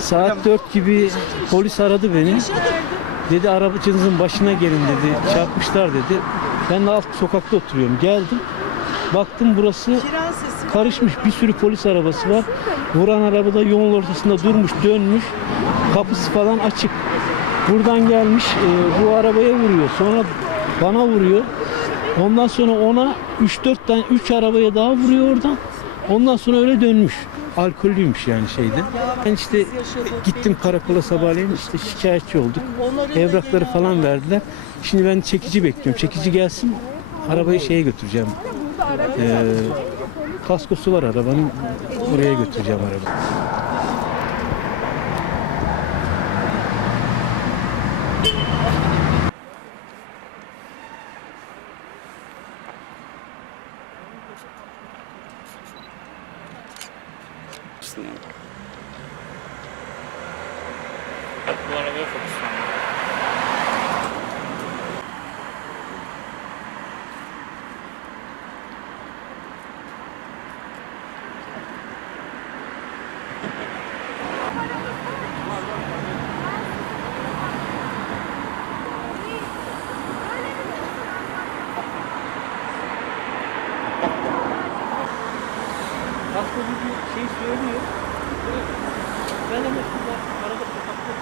Saat 4 gibi polis aradı beni. Dedi arabacınızın başına gelin dedi. Çarpmışlar dedi. Ben de alt sokakta oturuyorum. Geldim. Baktım burası karışmış. Bir sürü polis arabası var. Vuran arabada yolun ortasında durmuş, dönmüş. Kapısı falan açık. Buradan gelmiş e, bu arabaya vuruyor. Sonra bana vuruyor. Ondan sonra ona 3-4 tane 3 arabaya daha vuruyor oradan. Ondan sonra öyle dönmüş. Alkollüymüş yani şeyde. Ben işte gittim karakola sabahleyin işte şikayetçi olduk. Evrakları falan verdiler. Şimdi ben çekici bekliyorum. Çekici gelsin. Arabayı şeye götüreceğim. Ee, kaskosu var arabanın. Oraya götüreceğim arabayı. Bu arabaya fokuslandım. Kaskosu bir şey söylüyor. Ben de mesela arada sokakta